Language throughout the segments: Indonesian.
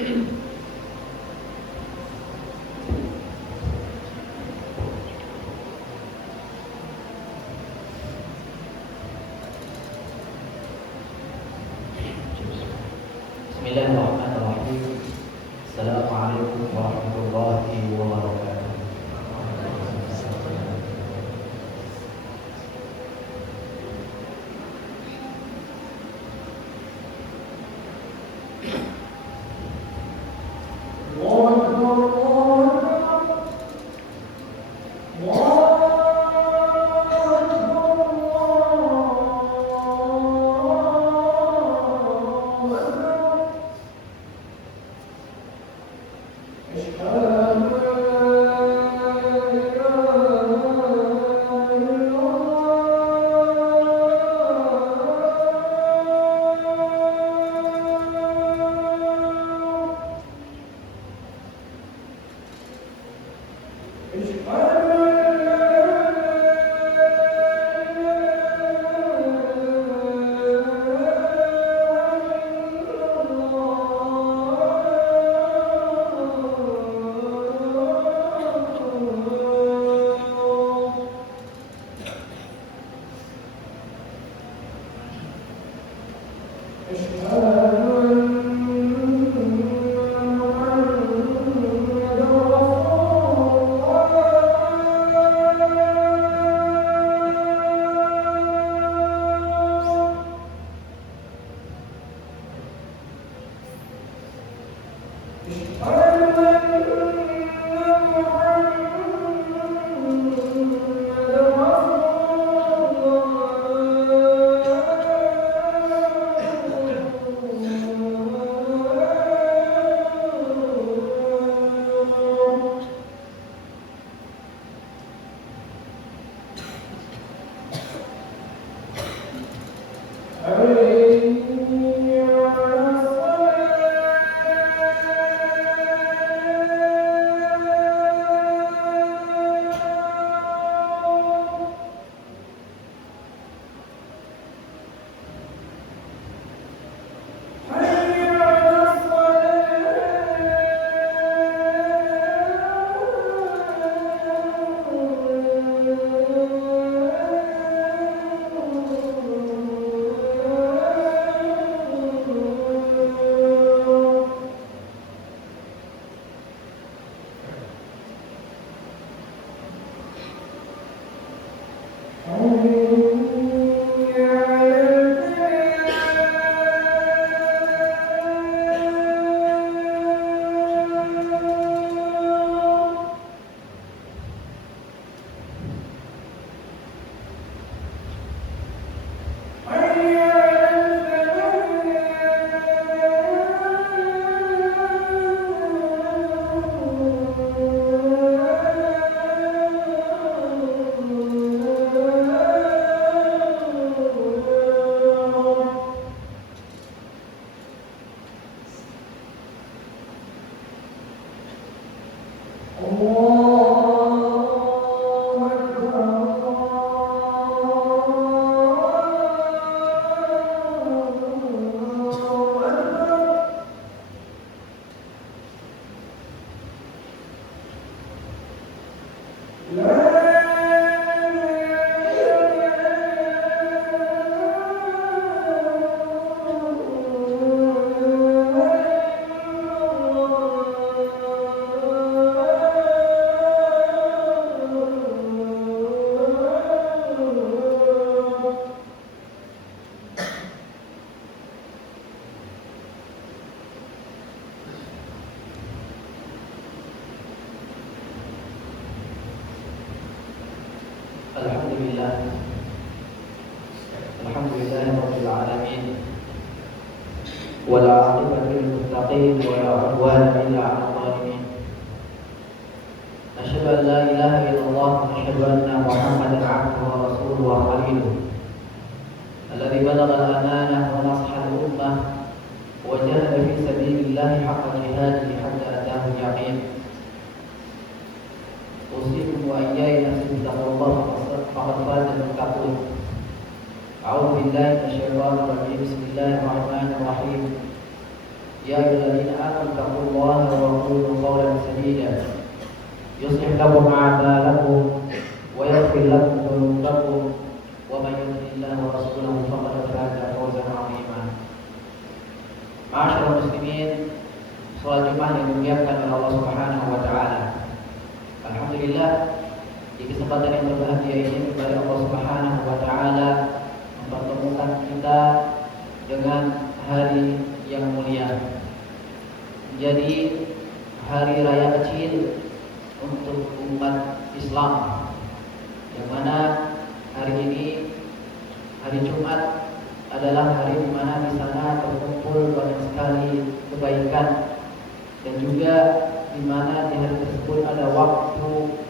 Bismillahirrahmanirrahim. Assalamualaikum warahmatullahi wabarakatuh. Alhamdulillahirabbil alamin. Wala 'aqibata lil muttaqin wa la 'udwana illa 'alal zalimin. Asyhadu an la ilaha illallah wa asyhadu anna Muhammadan 'abduhu wa rasuluhu wa khaliluh. Alladzi balagha al-amanah wa nasaha al-ummah wa jahada fi sabilillahi haqqa jihadihi hatta ataahu al-yaqin. Usikum wa iyaya nafsi bittaqwallah faqad faza al-muttaqun. A'udzu billahi minasyaitonir rajim. Bismillahirrahmanirrahim. يا أيها الذين آمنوا اتقوا الله وقولوا قولا سديدا يصلح لكم أعمالكم ويغفر لكم ذنوبكم ومن يطع الله ورسوله فقد فاز فوزا عظيما. Ma'asyiral muslimin, salat Jumat yang dimuliakan oleh Allah Subhanahu wa taala. Alhamdulillah, di kesempatan yang berbahagia ini kembali Allah Subhanahu wa taala mempertemukan kita dengan hari yang mulia, menjadi hari raya kecil untuk umat Islam, yang mana hari ini, hari Jumat, adalah hari di mana di sana terkumpul banyak sekali kebaikan, dan juga di mana di hari tersebut ada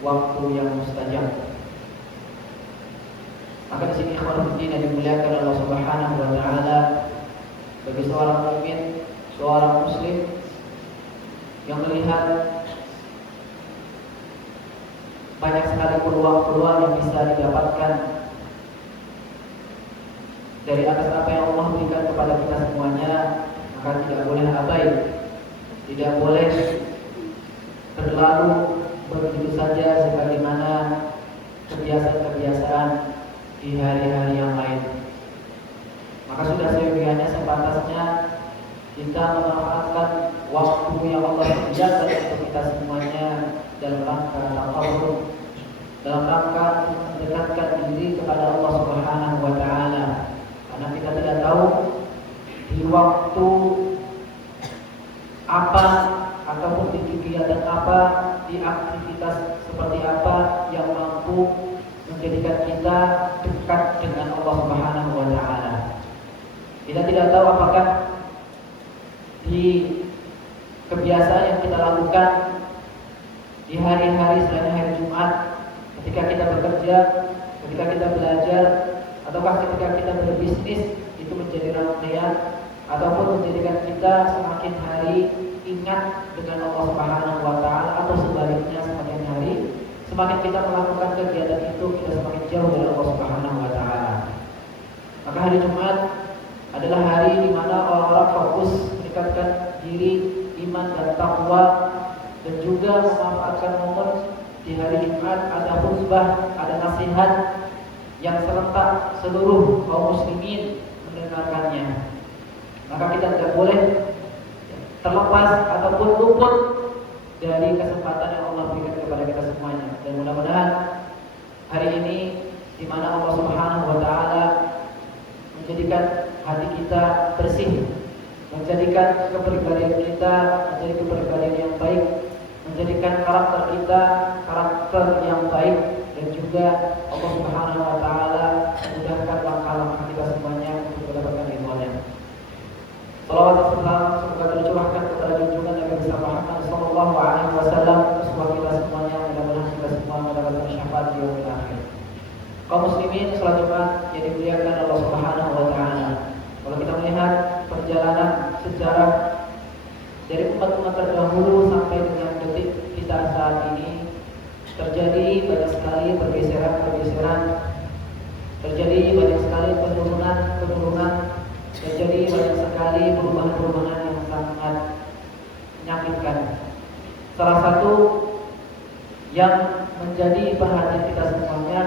waktu yang mustajab. Maka di sini ikhwan fillah yang dimuliakan Allah Subhanahu wa taala, bagi seorang mukmin, seorang muslim yang melihat banyak sekali peluang-peluang yang bisa didapatkan dari atas apa yang Allah berikan kepada kita semuanya, maka tidak boleh abai, tidak boleh berlalu begitu saja sebagaimana kebiasaan-kebiasaan di hari-hari yang lain. Maka sudah seyogianya sepantasnya kita memanfaatkan waktu yang Allah sediakan untuk kita semuanya dalam rangka taqarrub, dalam rangka mendekatkan diri kepada Allah Subhanahu wa taala. Karena kita tidak tahu di waktu apa ataupun di kegiatan apa, di aktivitas seperti apa yang mampu menjadikan kita dekat dengan Allah Subhanahu wa taala. Kita tidak tahu apakah di kebiasaan yang kita lakukan di hari-hari selain hari Jumat, ketika kita bekerja, ketika kita belajar, ataukah ketika kita berbisnis, itu menjadi rangkaian ataupun menjadikan kita semakin hari ingat dengan Allah Subhanahu wa taala, atau sebaliknya semakin hari semakin kita melakukan kegiatan itu kita semakin jauh dari Allah Subhanahu wa taala. Maka hari Jumat adalah hari di mana orang-orang fokus meningkatkan diri, iman dan takwa, dan juga memanfaatkan momen di hari Jumat ada khutbah, ada nasihat yang serentak seluruh kaum muslimin mendengarkannya. Maka kita tidak boleh terlepas ataupun luput dari kesempatan yang Allah berikan kepada kita semuanya. Dan mudah-mudahan hari ini di mana Allah Subhanahu wa taala menjadikan hati kita bersih, menjadikan kepribadian kita menjadi kepribadian yang baik, menjadikan karakter kita karakter yang baik, dan juga Allah Subhanahu wa taala memudahkan langkah-langkah kita semuanya untuk mendapatkan ridhonya. Salawat dan salam semoga tercurahkan kepada junjungan Nabi besar Muhammad sallallahu alaihi wasallam, semoga kita semuanya mudah-mudahan kita semua mendapatkan syafaat di yaumil akhir. Kaum muslimin, salat Jumat yang dimuliakan Allah Subhanahu wa taala. Kalau kita melihat perjalanan sejarah dari umat-umat terdahulu sampai dengan detik kita saat ini, terjadi banyak sekali pergeseran-pergeseran, terjadi banyak sekali penurunan, terjadi banyak sekali perubahan-perubahan yang sangat menyakitkan. Salah satu yang menjadi perhatian kita semuanya,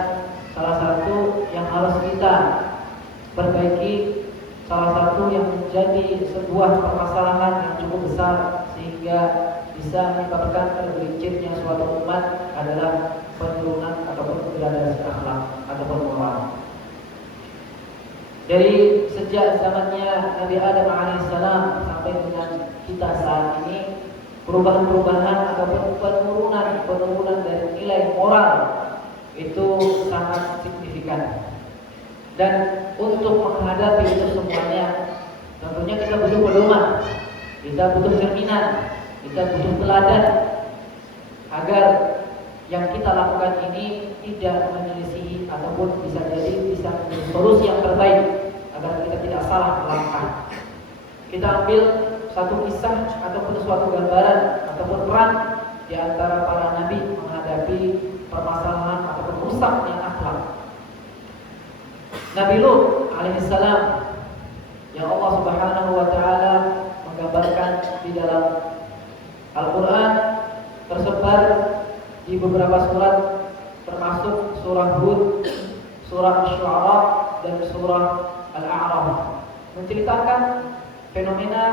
salah satu yang harus kita perbaiki, salah satu yang menjadi sebuah permasalahan yang cukup besar sehingga bisa menyebabkan tergelincirnya suatu umat adalah penurunan ataupun degradasi akhlak ataupun moral. Dari sejak zamannya Nabi Adam alaihissalam sampai dengan kita saat ini, perubahan-perubahan ataupun penurunan dari nilai moral itu sangat signifikan. Dan untuk menghadapi itu semuanya, tentunya kita butuh pedoman, kita butuh cerminan, kita butuh teladan, agar yang kita lakukan ini tidak menyelisihi ataupun bisa menjadi solusi yang terbaik, agar kita tidak salah melangkah. Kita ambil satu kisah ataupun suatu gambaran ataupun peran di antara para nabi menghadapi permasalahan ataupun rusaknya akhlak. Nabi Lut alaihissalam yang Allah Subhanahu wa taala menggambarkan beberapa surat termasuk surah Hud, surah Asy-Syu'ara dan surah Al-A'raf menceritakan fenomena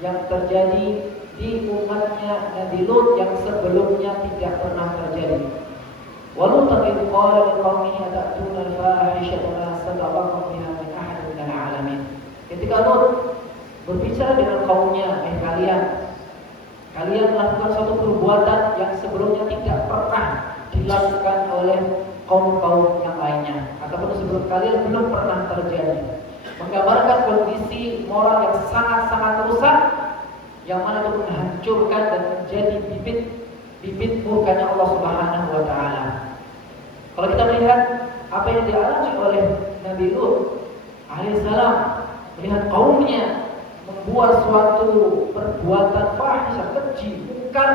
yang terjadi di umatnya Nabi Lut yang sebelumnya tidak pernah terjadi. Walutan idh qala liqaumihi ata'tuna al-fahishata ma sabaqakum biha min ahadin minal 'alamin. Ketika Lut berbicara dengan kaumnya, kalian melakukan suatu perbuatan yang sebelumnya tidak pernah dilakukan oleh kaum-kaum yang lainnya, ataupun sebelum kalian belum pernah terjadi. Menggambarkan kondisi moral yang sangat-sangat rusak, yang mana itu menghancurkan dan menjadi bibit murkanya Allah Subhanahu wa taala. Kalau kita melihat apa yang dialami oleh Nabi Lut alaihissalam, melihat kaumnya membuat suatu perbuatan fahisyah, keji, mungkar,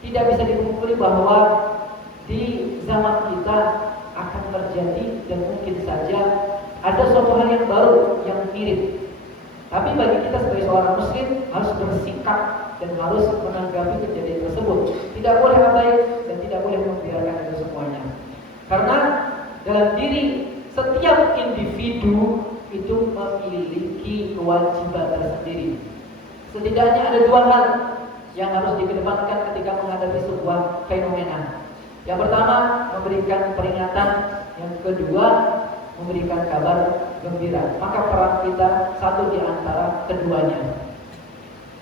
tidak bisa dipungkiri bahwa di zaman kita akan terjadi dan mungkin saja ada suatu hal yang baru yang mirip. Tapi bagi kita sebagai seorang muslim harus bersikap dan harus menanggapi kejadian tersebut. Tidak boleh abai dan tidak boleh membiarkan itu semuanya. Karena dalam diri setiap individu itu memiliki kewajiban tersendiri. Setidaknya ada dua hal yang harus dikedepankan ketika menghadapi sebuah fenomena. Yang pertama, memberikan peringatan. Yang kedua, memberikan kabar gembira. Maka peran kita satu di antara keduanya.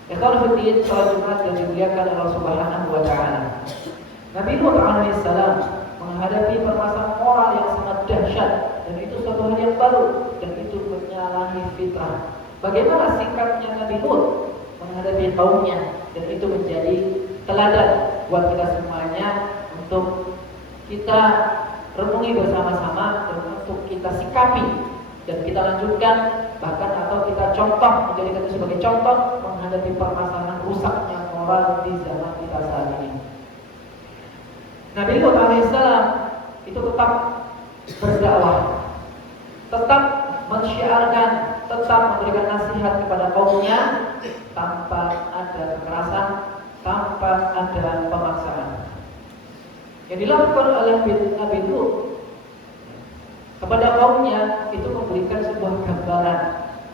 Ikhwan fillah, salat Jumat yang dimuliakan Allah Subhanahu wa taala. Nabi Lut alaihissalam menghadapi permasalahan moral yang sangat dahsyat, dan itu suatu hal yang baru dan itu menyalahi fitrah. Bagaimana sikapnya Nabi Lut menghadapi kaumnya, dan itu menjadi teladan buat kita semuanya untuk kita renungi bersama-sama dan untuk kita sikapi dan kita lanjutkan, bahkan atau kita contoh, menjadikan itu sebagai contoh menghadapi permasalahan rusaknya moral di zaman kita saat ini. Nabi Lut alaihissalam itu tetap berdakwah, tetap mensyiarkan, tetap memberikan nasihat kepada kaumnya tanpa ada kekerasan, tanpa ada pemaksaan. Yang dilakukan oleh Nabi Lut kepada kaumnya itu memberikan sebuah gambaran,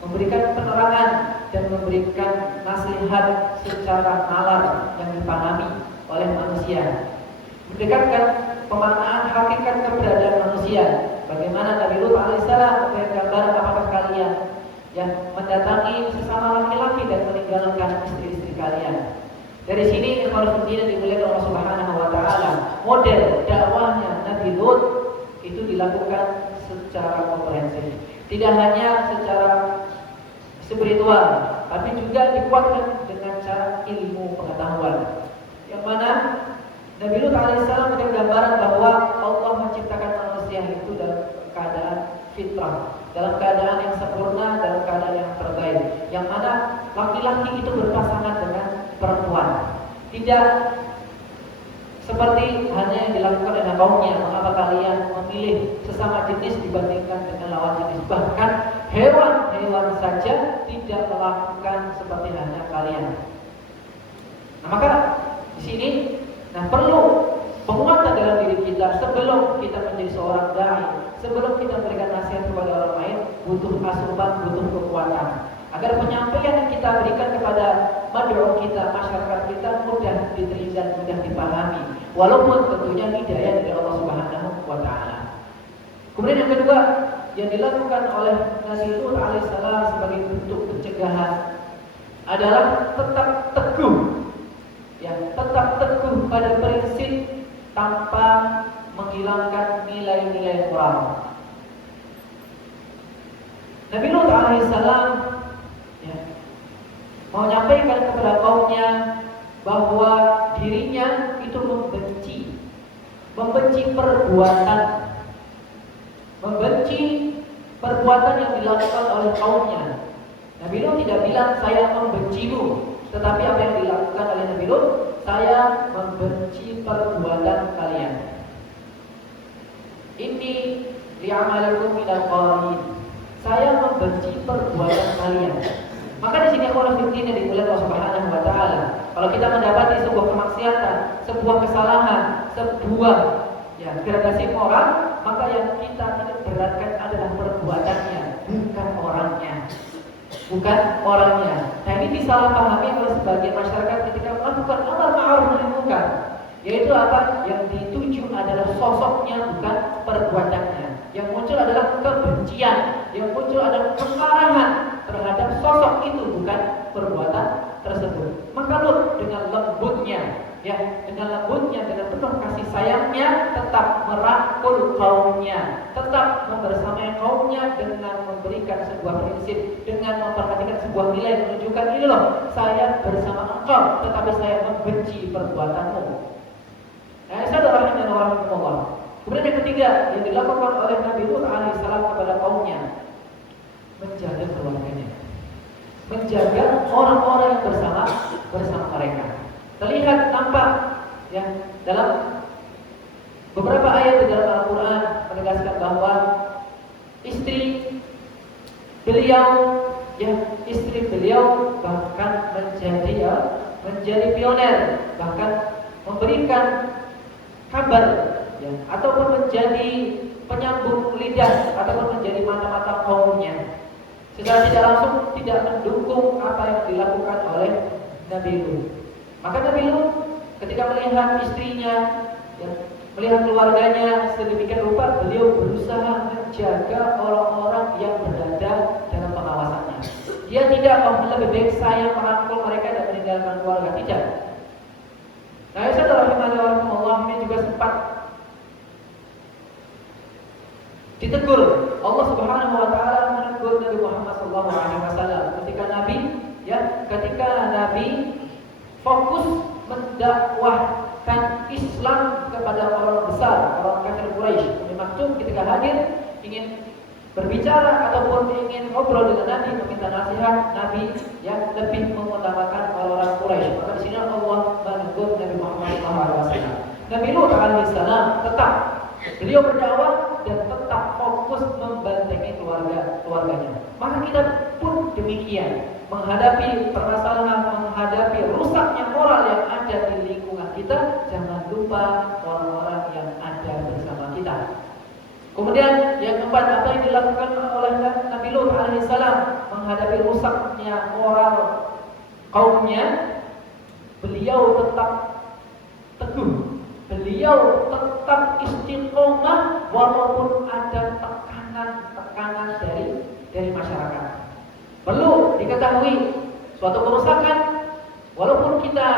memberikan penerangan dan memberikan nasihat secara nalar yang dipahami oleh manusia, mendekatkan pemaknaan hakikat keberadaan manusia. Bagaimana Nabi Lut alaihissalam memberikan gambaran, apakah kalian yang mendatangi sesama laki-laki dan meninggalkan istri-istri kalian. Dari sini ikhwan fillah dimuliakan Allah Subhanahu wa taala, model dakwahnya Nabi Lut itu dilakukan secara komprehensif. Tidak hanya secara spiritual, tapi juga dikuatkan dengan cara ilmu pengetahuan. Yang mana Nabi Lut alaihissalam memberikan gambaran bahwa Allah menciptakan manusia itu dalam keadaan fitrah, dalam keadaan yang sempurna, dalam keadaan yang terbaik. Yang mana laki-laki itu berpasangan dengan perempuan, tidak seperti hanya yang dilakukan oleh kaumnya. Mengapa kalian memilih sesama jenis dibandingkan dengan lawan jenis? Bahkan hewan-hewan saja tidak melakukan seperti hanya kalian. Nah, maka di sini perlu penguatan dalam diri kita sebelum kita menjadi seorang dai, sebelum kita memberikan nasihat kepada orang lain, butuh asupan, butuh kekuatan. Agar penyampaian yang kita berikan kepada mad'u kita, masyarakat kita mudah diterima dan mudah dipahami, walaupun tentunya hidayah dari Allah Subhanahu wa taala. Kemudian yang kedua yang dilakukan oleh Nabi Lut alaihissalam sebagai bentuk pencegahan adalah tetap teguh pada prinsip tanpa menghilangkan nilai-nilai moral. Nabi Lut alaihissalam mau menyampaikan kepada kaumnya bahwa dirinya itu membenci perbuatan yang dilakukan oleh kaumnya. Nabi Lut tidak bilang saya membencimu, tetapi apa yang dilakukan oleh Nabi Lut, saya membenci perbuatan kalian. Ini li'amalakum minal qarin. Saya membenci perbuatan kalian. Maka di sini orang fikih yang dimulai Allah Subhanahu wa taala. Kalau kita mendapati sebuah kemaksiatan, sebuah kesalahan, sebuah gradasi moral, maka yang kita tidak beratkan adalah perbuatannya, bukan orangnya. Bukan orangnya. Nah, ini disalahpahami oleh sebagian masyarakat ketika melakukan amar ma'ruf nahi munkar. Yaitu apa? Yang dituju adalah sosoknya, bukan perbuatannya. Yang muncul adalah kebencian, yang muncul adalah kemarahan terhadap sosok itu, bukan perbuatan tersebut. Maka Lut dengan lembutnya, dengan penuh kasih sayangnya, tetap merangkul kaumnya, tetap membersamai kaumnya dengan memberikan sebuah prinsip, dengan memperhatikan sebuah nilai, menunjukkan ini loh, saya bersama engkau, tetapi saya membenci perbuatanmu. Nah, saudara rahimahullah. Kemudian yang ketiga yang dilakukan oleh Nabi Lut alaihissalam kepada kaumnya, menjaga keluarganya, menjaga orang-orang yang bersama mereka. Terlihat tampak dalam beberapa ayat di dalam Al-Quran menegaskan bahwa istri beliau bahkan menjadi pioner, bahkan memberikan kabar ataupun menjadi penyambung lidah ataupun menjadi mata-mata kaumnya. Secara tidak langsung tidak mendukung apa yang dilakukan oleh Nabi Lut. Maka Nabi Lut ketika melihat istrinya, melihat keluarganya sedemikian rupa, beliau berusaha menjaga orang-orang yang berada dalam pengawasannya. Dia tidak lebih baik saya merangkul mereka dan meninggalkan keluarga, tidak. Nah, saudara rahimahullah, ini juga sempat ditegur Allah Subhanahu wa taala, menegur Nabi Muhammad SAW ketika Nabi fokus mendakwahkan Islam kepada orang besar, orang kafir Quraisy. Ibnu Maktum ketika hadir ingin berbicara ataupun ingin ngobrol dengan Nabi, meminta nasihat, Nabi yang lebih mengutamakan orang Quraisy. Maka di sini Allah menegur Nabi Muhammad SAW. Nabi Lut alaihissalam tetap beliau berdakwah dan tetap fokus membentengi keluarganya. Maka kita pun demikian, menghadapi permasalahan, menghadapi rusaknya moral yang ada di lingkungan kita, jangan lupa orang-orang yang ada bersama kita. Kemudian yang keempat, apa yang dilakukan oleh Nabi Lut alaihissalam menghadapi rusaknya moral kaumnya, beliau tetap teguh, beliau tetap istiqomah walaupun ada tekanan dari masyarakat. Perlu diketahui suatu kerusakan, walaupun kita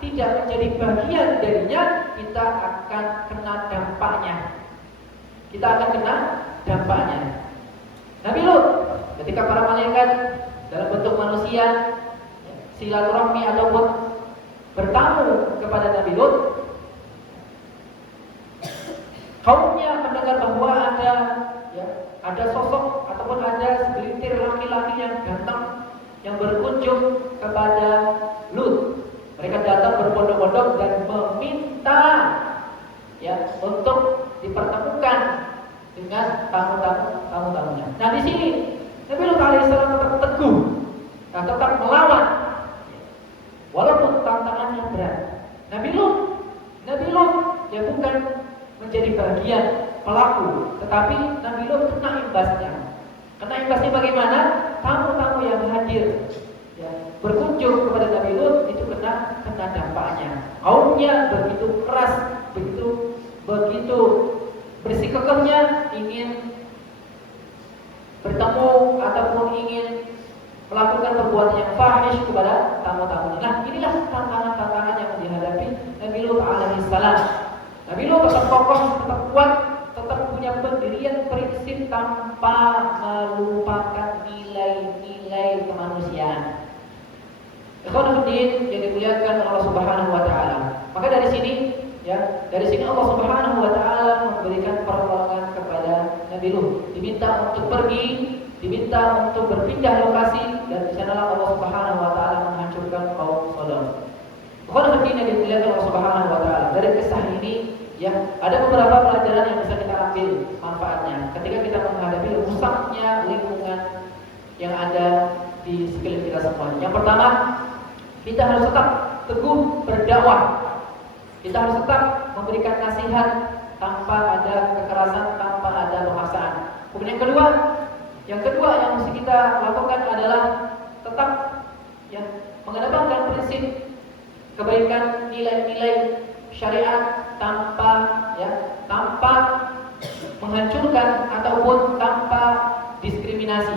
tidak menjadi bagian darinya, kita akan kena dampaknya. Nabi Lut ketika para malaikat dalam bentuk manusia silaturahmi ataupun bertamu kepada Nabi Lut, kaumnya mendengar bahwa ada sosok ataupun ada segelintir laki-laki yang datang yang berkunjung kepada Lut. Mereka datang berbondong-bondong dan meminta untuk dipertemukan dengan tamu-tamunya. Nah, di sini Nabi Lut alaihissalam tetap teguh, tetap melawan walaupun tantangannya berat. Nabi Lut bukan menjadi bagian pelaku, tetapi Nabi Lut kena imbasnya. Bagaimana? Tamu-tamu yang hadir berkunjung kepada Nabi Lut itu kena dampaknya. Kaumnya begitu keras, begitu bersikukuhnya ingin bertemu ataupun ingin melakukan perbuatan yang fahish kepada tamu-tamunya. Nah, inilah tantangan-tantangan yang dihadapi Nabi Lut alaihissalam. Nabi Lut tetap kokoh, tetap kuat, tetap punya pendirian prinsip tanpa melupakan nilai-nilai kemanusiaan. Ikhwanuddin yang dimuliakan Allah Subhanahu wa taala. Maka dari sini Allah Subhanahu wa taala memberikan pertolongan kepada Nabi Lut. Diminta untuk pergi, diminta untuk berpindah lokasi, dan di sanalah Allah Subhanahu wa taala menghancurkan kaum Sodom. Ikhwanuddin yang dimuliakan Allah Subhanahu wa taala. Dari kisah ini ada beberapa pelajaran yang bisa kita ambil manfaatnya ketika kita menghadapi rusaknya lingkungan yang ada di sekeliling kita semua. Yang pertama, kita harus tetap teguh berdakwah. Kita harus tetap memberikan nasihat tanpa ada kekerasan, tanpa ada pemaksaan. Kemudian yang kedua yang mesti kita lakukan adalah tetap ya mengedepankan prinsip kebaikan, nilai-nilai syariat tanpa menghancurkan ataupun tanpa diskriminasi.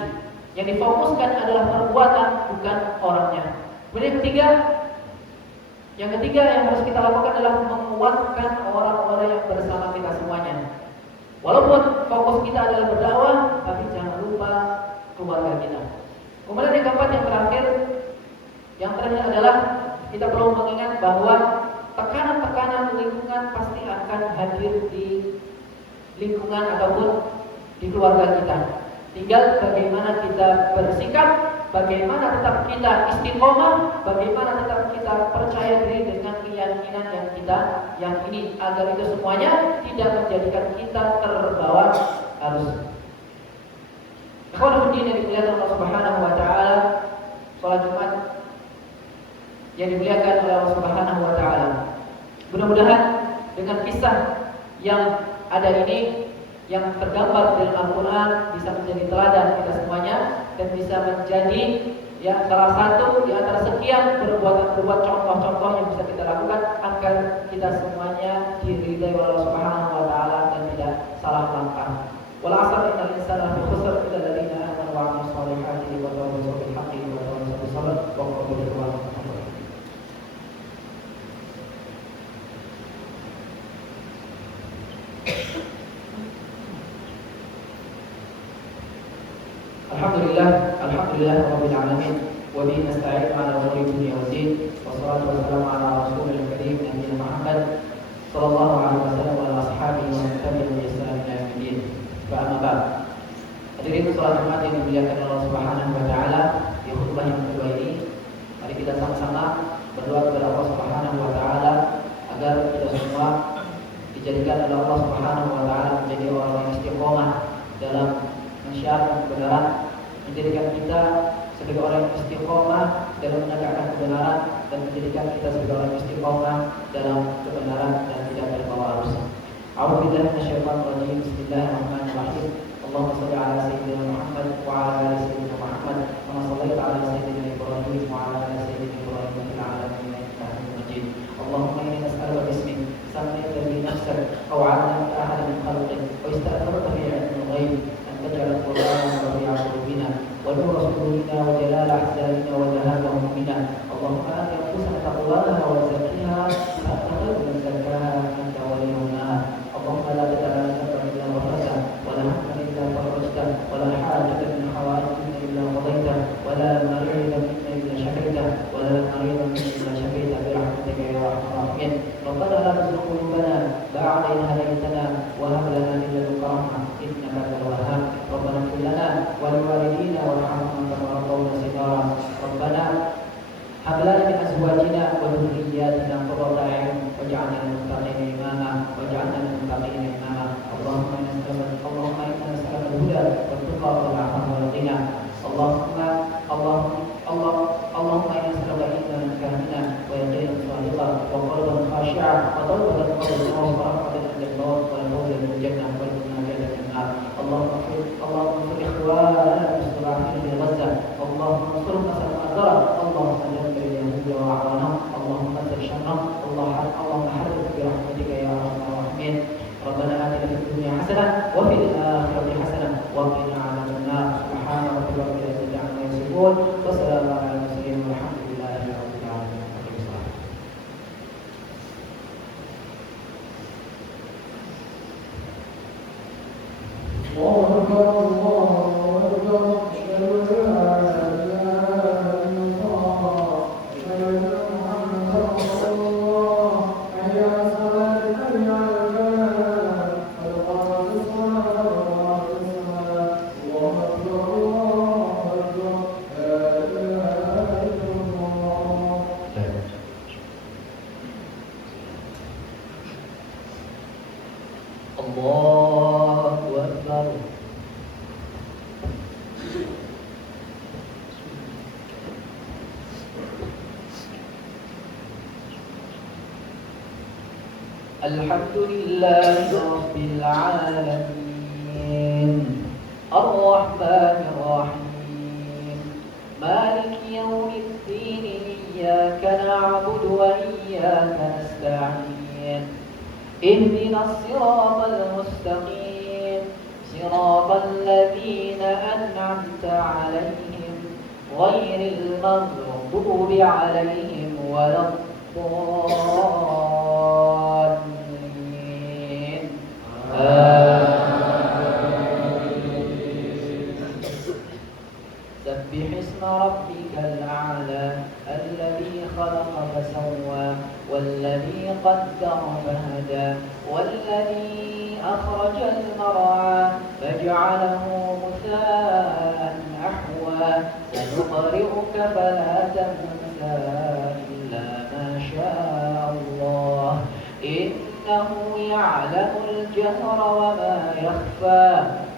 Yang difokuskan adalah perbuatan, bukan orangnya. Kemudian yang ketiga yang harus kita lakukan adalah menguatkan orang-orang yang bersama kita semuanya. Walaupun fokus kita adalah berdakwah, tapi jangan lupa keluarga kita. Kemudian yang keempat, yang terakhir adalah kita perlu mengingat bahwa tekanan-tekanan lingkungan pasti akan hadir di lingkungan ataupun di keluarga kita. Tinggal bagaimana kita bersikap, bagaimana tetap kita istiqomah, bagaimana tetap kita percaya diri dengan keyakinan yang kita yakini, agar itu semuanya tidak menjadikan kita terbawa arus. Ikhwan fillah yang dimuliakan Allah Subhanahu wa taala, salat Jumat yang dimuliakan oleh Allah Subhanahu wa taala. Mudah-mudahan dengan kisah yang ada ini yang tergambar dalam Al-Quran bisa menjadi teladan kita semuanya dan bisa menjadi ya salah satu di antara sekian berbuat contoh-contoh yang bisa kita lakukan agar kita semuanya diridai oleh Allah Subhanahu wa taala dan tidak salah langkah. Wal 'asr innal insana lafi khusr illa alladziina aamanu wa 'amilus shalihati wa tawassaw bil haqqi wa tawassaw bis sabr wa qul bil ma'ruf. Alhamdulillah rabbil alamin wa bihi nasta'in 'ala umuri dunya wa din wassalatu wassalamu 'ala rasulil karim nabiyina Muhammad sallallahu alaihi wasallam wa ala ashabihi wa man tabi'ahum bi ihsan ila yaumil din. Amma ba'd. Hadirin salat Jumat yang dimuliakan Allah Subhanahu wa taala, di khutbah yang kedua ini mari kita sama-sama berdoa kepada Allah Subhanahu wa taala agar kita semua dijadikan oleh Allah Subhanahu wa taala menjadi orang yang istiqomah dalam mensyiarkan kebenaran, menjadikan kita sebagai orang yang istiqomah dalam menegakkan kebenaran dan menjadikan kita sebagai orang yang istiqomah dalam kebenaran dan tidak terbawa arus. A'udzubillahi minasyaitonir rajim. Bismillahirrahmanirrahim. Allahumma shalli ala sayyidina Muhammad wa ala ali sayyidina Muhammad kama shallaita ala sayyidina Ibrahim wa ala ali sayyidina Ibrahim fil alamin innaka Hamidum Majid. Allahumma inni nas'aluka bismika sammaita bi nafsika aw 'allamta ahadan min khalqik wa ista'tharta bi 'ilmil ghaib تجعل القرآن ربيع قلوبنا ونور صدورنا وجلال أحزاننا وذهاب همومنا. اللهم آت أنفسنا تقواها وزكها أنت خير من زكاها أنت وليها. اللهم لا تدع لنا ذنبا إلا غفرته ولا هما إلا فرجته ولا حاجة من حوائجنا إلا قضيته ولا مريضا منا إلا شفيته ولا مريضا منا إلا شفيته برحمتك يا أرحم الراحمين. ربنا لا تزغ قلوبنا بعد إذ هديتنا وهب لنا من لدنك رحمة إنك أنت الوهاب. ربنا اغفر لنا ولوالدينا وارحمهم كما ربونا صغارا. ربنا هب لنا من أزواجنا وذرياتنا قرة أعين واجعلنا للمتقين إماما اللهم إنا نسألك الهدى والتقى والعفو والغنى. اللهم إنا نسألك إيمانا كاملا ويقينا صادقا وقلبا خاشعا وتوبة قبل الموت ورحمة عند الموت والفوز بالجنة والمناجاة من النار. اللهم اغفر إخواننا المستضعفين في غزة. اللهم انصرهم نصرا مؤزرا. اللهم دمر اليهود وأعوانهم. اللهم قتل شرهم. اللهم حرق برحمتك يا أرحم الراحمين. ربنا آتنا في الدنيا حسنة وفي الآخرة حسنة وقنا عذاب النار. سبحان ربك رب العزة عما يصفون وسلام على المرسلين والحمد لله رب العالمين. الله أكبر الله أكبر أشهد أن لا إله إلا الله أشهد أن محمدا رسول الله حي على الصلاة حي على الفلاح قد قامت الصلاة قد قامت الصلاة الله أكبر الله أكبر لا الحمد لله رب العالمين الرحمن الرحيم مالك يوم الدين إياك نعبد وإياك نستعين اهدنا الصراط المستقيم صراط الذين أنعمت عليهم غير المغضوب عليهم ولا الضالين سبح اسم ربك الأعلى الذي خلق فسوى والذي قدر فهدى والذي أخرج المرعى فجعله غثاء أحوى سنقرئك فلا تنسى إلا ما شاء الله إنه يعلم الجهر وما يخفى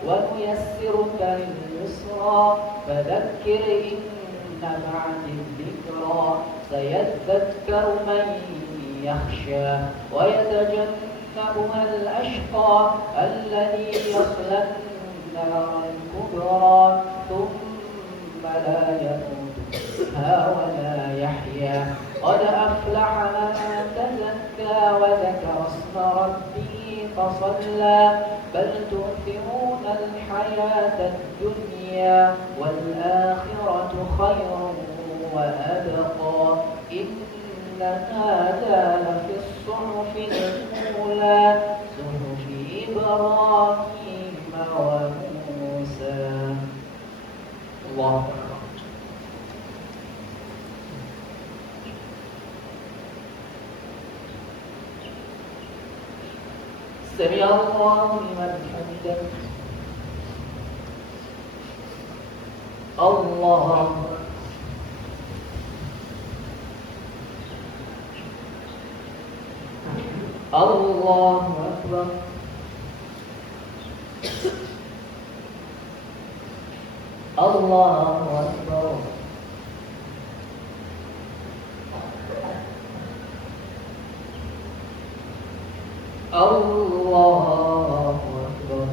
ونيسرك لليسرى فذكر إن نفعت الذكرى سيذكر من يخشى ويتجنبها الأشقى الذي يصلى النار الكبرى ثم لا يموت فيها ولا يحيا قد أفلح من تزكى وذكر اسم ربه فصلى بل تؤثرون الحياة الدنيا والآخرة خير وأبقى إن هذا لفي الصحف الأولى صحف إبراهيم وموسى. الله أكبر. سمع الله لمن حمده. الله الله أكبر. الله أكبر. الله أكبر.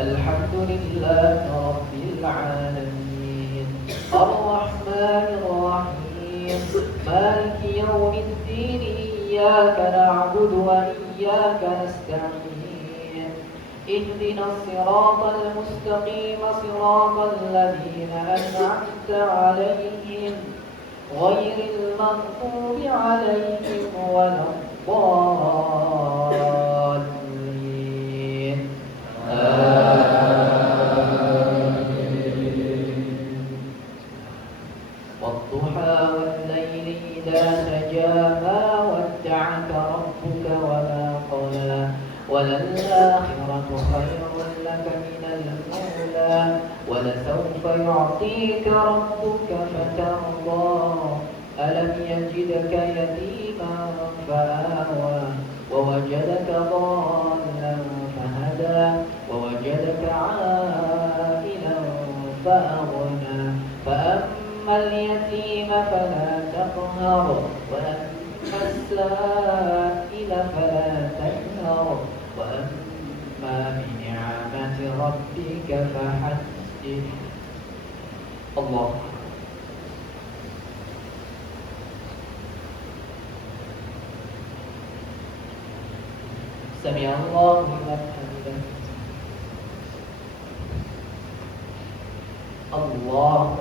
الحمد لله رب العالمين الرحمن الرحيم مالك يوم الدين إياك نعبد وإياك نستعين اهدنا الصراط المستقيم صراط الذين أنعمت عليهم غير المغضوب عليهم ولا الضالين والضحى والليل إذا سجى ما ودعك ربك وما قلى وللآخرة خير لك من الأولى ولسوف يعطيك ربك فترضى ألم يجدك يتيما فآوى ووجدك ضالا فهدى ووجدك عائلا فأغنى فأما اليتيم فلا تقهر وأما السائل فلا تنهر وأما بنعمة ربك فحدث. الله سمع الله لمن حمده. الله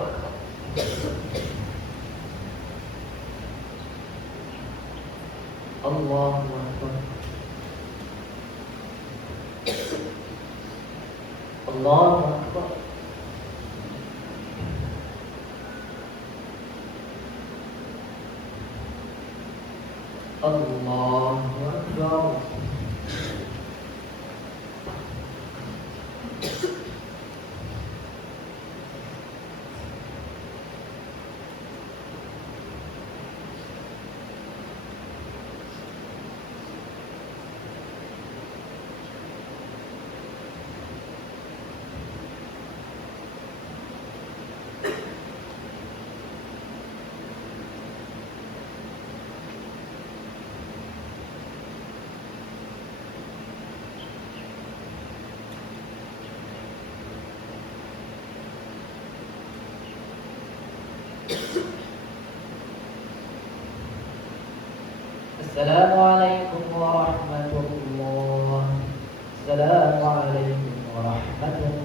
الله أكبر. الله أكبر. الله أكبر. Assalamualaikum warahmatullahi wabarakatuh. Assalamualaikum warahmatullahi